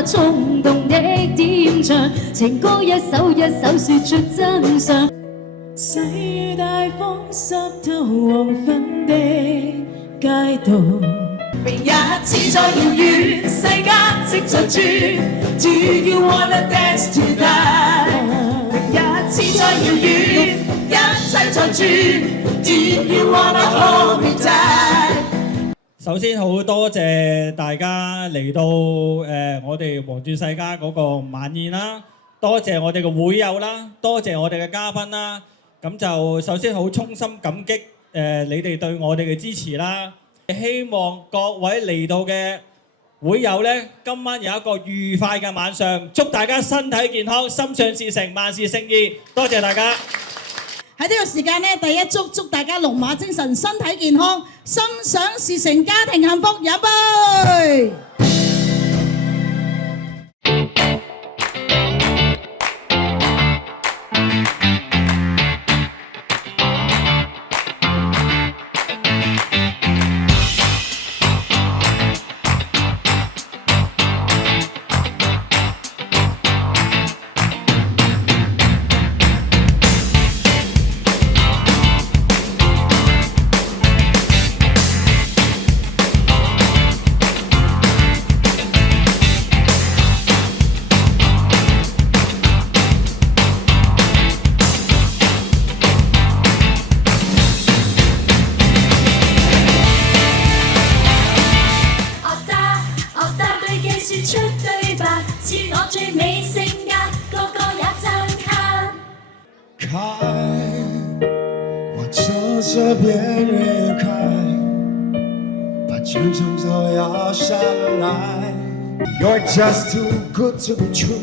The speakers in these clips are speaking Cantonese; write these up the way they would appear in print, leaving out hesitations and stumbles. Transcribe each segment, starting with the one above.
那衝動的點唱，情歌一首一首說出真相。細雨大風濕透黃昏的街道，明日似在遙遠，世間即在轉。Do you wanna dance to that？ 明日似在遙遠，一切在轉。Do you wanna hold me tight？ 首先好多謝大家嚟到我哋黃鑽世家嗰個晚宴啦，多謝我哋嘅會友啦，多謝我哋嘅嘉賓啦。咁就首先好衷心感激你哋對我哋嘅支持啦。希望各位嚟到嘅會友呢，今晚有一個愉快嘅晚上，祝大家身體健康，心想事成，萬事勝意。多謝大家。喺呢個時間呢，第一祝大家龍馬精神，身體健康，心想事成，家庭幸福，飲杯！我这边越开，把全场都摇下来。You're just too good to be true.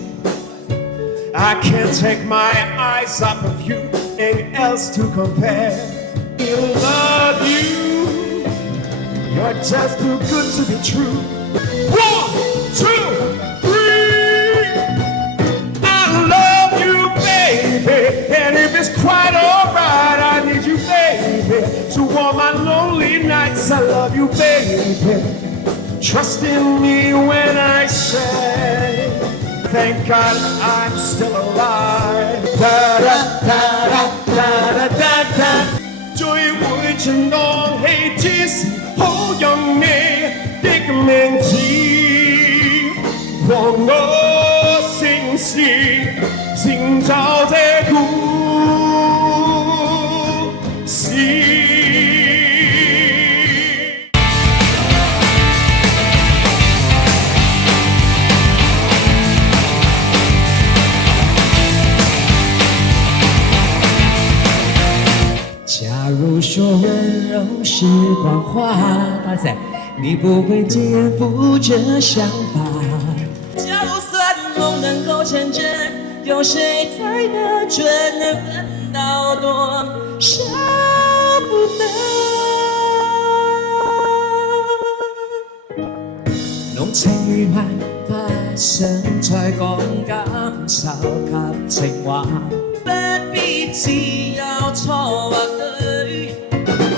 I can't take my eyes off of you. Ain't else to compare. I love you. You're just too good to be true. 1, 2, 3. I love you, baby. And if it's quite alright, I need you, baby, to warm my lonely nights. I love you, baby. Trust in me when I say, thank God I'm still alive. Da da da da da da da da. 最會盡當戲，只是好用你的名字，和我姓氏，成就這故事。假如說溫柔是謊話，你不會顛覆這想法。就算夢能夠成真，有誰猜得準能等到多捨不得？濃情如盼發生在講感受及情話，不必只有錯或對。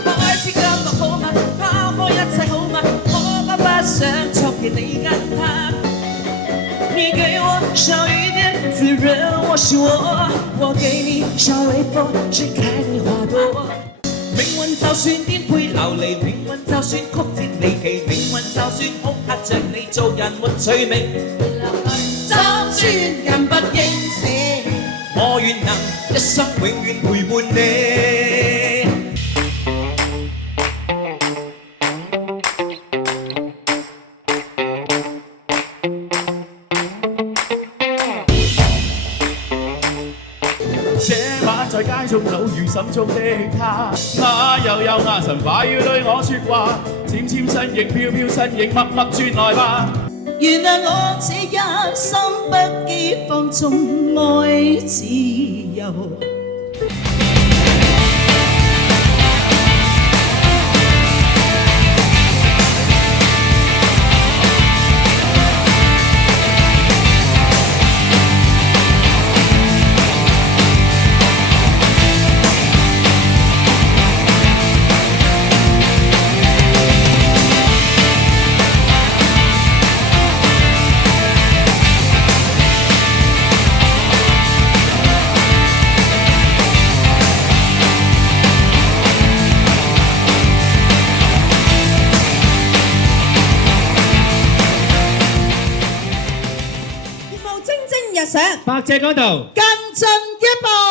開始感覺好嗎？拋開一切好嗎？我不想作給你跟他。你給我少一點滋潤我是我給你小微風，吹開你花朵。命運就算顛沛流離，命運就算曲折離奇，命運就算恐嚇着你做人沒趣味，心酸人不應死，我願能一生永遠陪伴你。在街中偶遇心中的他，他又有眼神快要對我說話，纖纖身影飄飄身影，默默轉來吧。原諒我這一生不羈放縱愛自由。伯姐嗰度。更進一步。